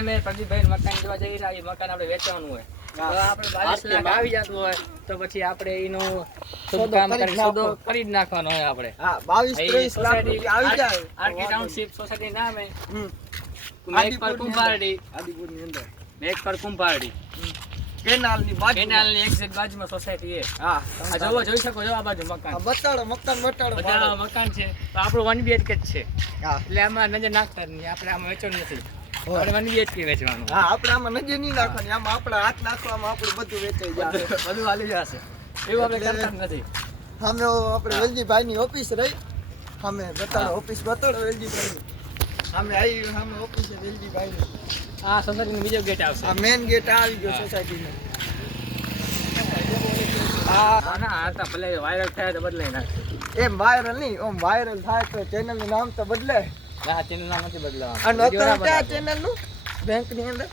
અમે પ્રદીપભાઈ મકાન જોવા જઈ રહ્યા છીએ. મકાન આપણે વેચવાનું હોય તો આપણે 22 લાખ આવી જતું હોય તો પછી આપણે એનું કામ કરી જ નાખવાનો હોય આપણે. હા 22-23 લાખ રૂપિયા આવી જાય. આરકે ટાઉનશીપ સોસાયટી નામ હે મેક પર કુંભારડી, આદિપુરની અંદર મેક પર કુંભારડી કેનાલની બાજુ, કેનાલની એક્ઝેક્ટ બાજુમાં સોસાયટી છે. હા આ જોવો જોઈ શકો છો આ બાજુ મકાન બતાડો બધા મકાન છે. તો આપણું 1 BHK જ છે હા એટલે આમાં નજર નાખતા જ નહીં. આપણે આમાં વેચવાનું નથી, આપણે 1 BHK વેચવાનું. હા આપણે આમાં નજર નહીં નાખવાની, આમાં આપણા હાથ નાખવામાં આપણું બધું વેચાઈ જાય, બધું હાલી જશે એવું આપણે કરતા જ નથી. અમે આપણે વેલજીભાઈની ઓફિસ રહી, અમે બતાડો ઓફિસ બતાડો વેલજીભાઈની. અમે આવી અમે ઓફિસ છે વેલજીભાઈની. આ સોસાયટીનો બીજો ગેટ આવશે. આ મેન ગેટ આવી ગયો સોસાયટીનો. હા ના આ તો ભલે વાયરલ થાય તો બદલાઈ નાખે. એમ વાયરલ નહીં, ઓમ વાયરલ થાય તો ચેનલનું નામ તો બદલે. હા તેનું નામ નથી બદલાવાનું. અને અત્યારે ક્યાં ચેનલનું બેંકની અંદર